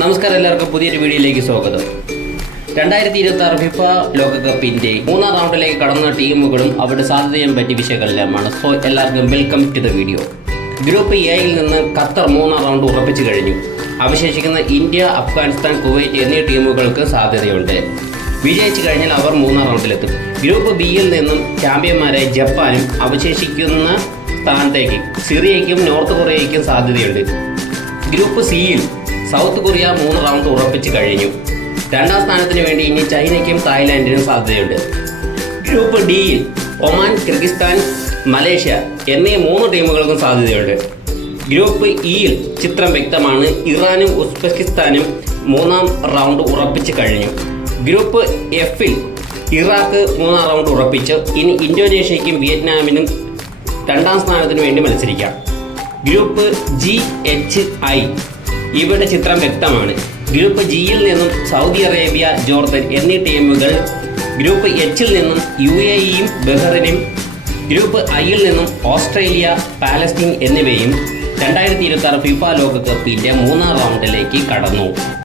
നമസ്കാരം, എല്ലാവർക്കും പുതിയൊരു വീഡിയോയിലേക്ക് സ്വാഗതം. 2026 ഫിഫ ലോകകപ്പിന്റെ മൂന്നാം റൗണ്ടിലേക്ക് കടന്ന ടീമുകളും അവരുടെ സാധ്യതയും പറ്റി വിശകലനമാണ്. സോ എല്ലാവർക്കും welcome to the video. Group എയിൽ നിന്ന് ഖത്തർ മൂന്നാം റൗണ്ട് ഉറപ്പിച്ചു കഴിഞ്ഞു. അവശേഷിക്കുന്ന ഇന്ത്യ, അഫ്ഗാനിസ്ഥാൻ, കുവൈറ്റ് എന്നീ ടീമുകൾക്ക് സാധ്യതയുണ്ട്. വിജയിച്ചു കഴിഞ്ഞാൽ അവർ മൂന്നാം റൗണ്ടിലെത്തും. ഗ്രൂപ്പ് ബിയിൽ നിന്നും ചാമ്പ്യന്മാരായ ജപ്പാനും അവശേഷിക്കുന്ന സ്ഥാനത്തേക്ക് സിറിയയ്ക്കും നോർത്ത് കൊറിയയ്ക്കും സാധ്യതയുണ്ട്. ഗ്രൂപ്പ് സിയിൽ സൗത്ത് കൊറിയ 3 റൗണ്ട് ഉറപ്പിച്ചു കഴിഞ്ഞു. രണ്ടാം സ്ഥാനത്തിന് വേണ്ടി ഇനി ചൈനയ്ക്കും തായ്ലാൻഡിനും സാധ്യതയുണ്ട്. ഗ്രൂപ്പ് ഡിയിൽ ഒമാൻ, കിർഗിസ്ഥാൻ, മലേഷ്യ എന്നീ 3 ടീമുകൾക്കും സാധ്യതയുണ്ട്. ഗ്രൂപ്പ് ഇയിൽ ചിത്രം വ്യക്തമാണ്. ഇറാനും ഉസ്ബെക്കിസ്ഥാനും 3ാം റൗണ്ട് ഉറപ്പിച്ചു കഴിഞ്ഞു. ഗ്രൂപ്പ് എഫിൽ ഇറാഖ് 3ാം റൗണ്ട് ഉറപ്പിച്ചു. ഇനി ഇന്തോനേഷ്യയ്ക്കും വിയറ്റ്നാമിനും 2ാം സ്ഥാനത്തിന് വേണ്ടി മത്സരിക്കാം. ഗ്രൂപ്പ് GHI ഇവിടെ ചിത്രം വ്യക്തമാണ്. ഗ്രൂപ്പ് ജിയിൽ നിന്നും സൗദി അറേബ്യ, ജോർദൻ എന്നീ ടീമുകൾ, ഗ്രൂപ്പ് എച്ചിൽ നിന്നും UAEയും ബഹ്റൈനും, ഗ്രൂപ്പ് ഐയിൽ നിന്നും ഓസ്ട്രേലിയ, പാലസ്തീൻ എന്നിവയും 2026 ഫിഫ ലോകകപ്പിന്റെ 3ാം റൗണ്ടിലേക്ക് കടന്നു.